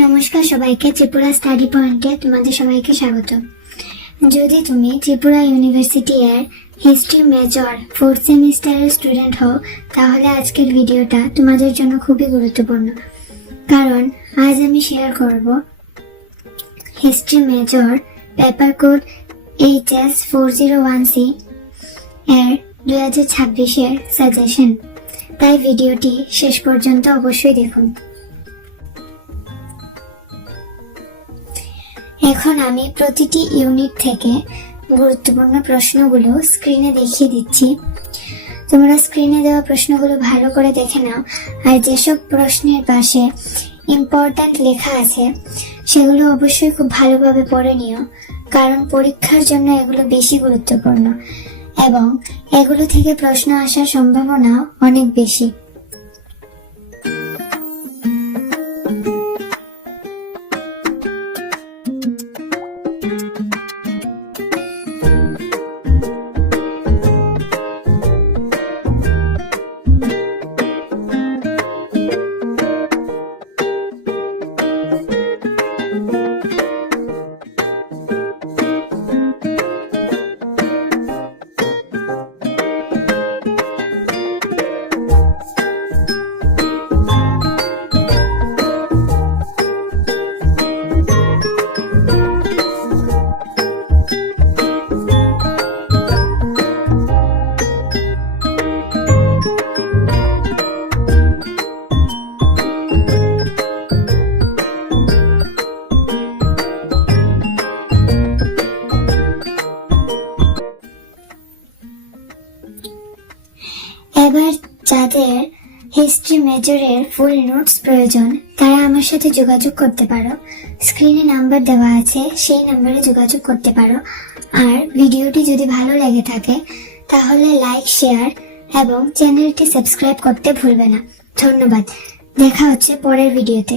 নমস্কার সবাইকে, ত্রিপুরা স্টাডি পয়েন্টে তোমাদের সবাইকে স্বাগত। যদি তুমি ত্রিপুরা ইউনিভার্সিটি এর হিস্ট্রি মেজর 4th সেমিস্টারের স্টুডেন্ট হও, তাহলে আজকের ভিডিওটা তোমাদের জন্য খুবই গুরুত্বপূর্ণ। কারণ আজ আমি শেয়ার করব history major paper code HS 401C এর 2026 এর সাজেশন। তাই ভিডিওটি শেষ পর্যন্ত অবশ্যই দেখুন। এখন আমি প্রতিটি ইউনিট থেকে গুরুত্বপূর্ণ প্রশ্নগুলো স্ক্রিনে দেখিয়ে দিচ্ছি। তোমরা স্ক্রিনে দেওয়া প্রশ্নগুলো ভালো করে দেখে নাও, আর যেসব প্রশ্নের পাশে ইম্পর্ট্যান্ট লেখা আছে সেগুলো অবশ্যই খুব ভালোভাবে পড়ে নিও, কারণ পরীক্ষার জন্য এগুলো বেশি গুরুত্বপূর্ণ এবং এগুলো থেকে প্রশ্ন আসার সম্ভাবনা অনেক বেশি। এবার যাদের হিস্ট্রি মেজরের ফুল নোটস প্রয়োজন তারা আমার সাথে যোগাযোগ করতে পারো। স্ক্রিনে নাম্বার দেওয়া আছে, সেই নাম্বারে যোগাযোগ করতে পারো। আর ভিডিওটি যদি ভালো লেগে থাকে তাহলে লাইক, শেয়ার এবং চ্যানেলটি সাবস্ক্রাইব করতে ভুলবে না। ধন্যবাদ, দেখা হচ্ছে পরের ভিডিওতে।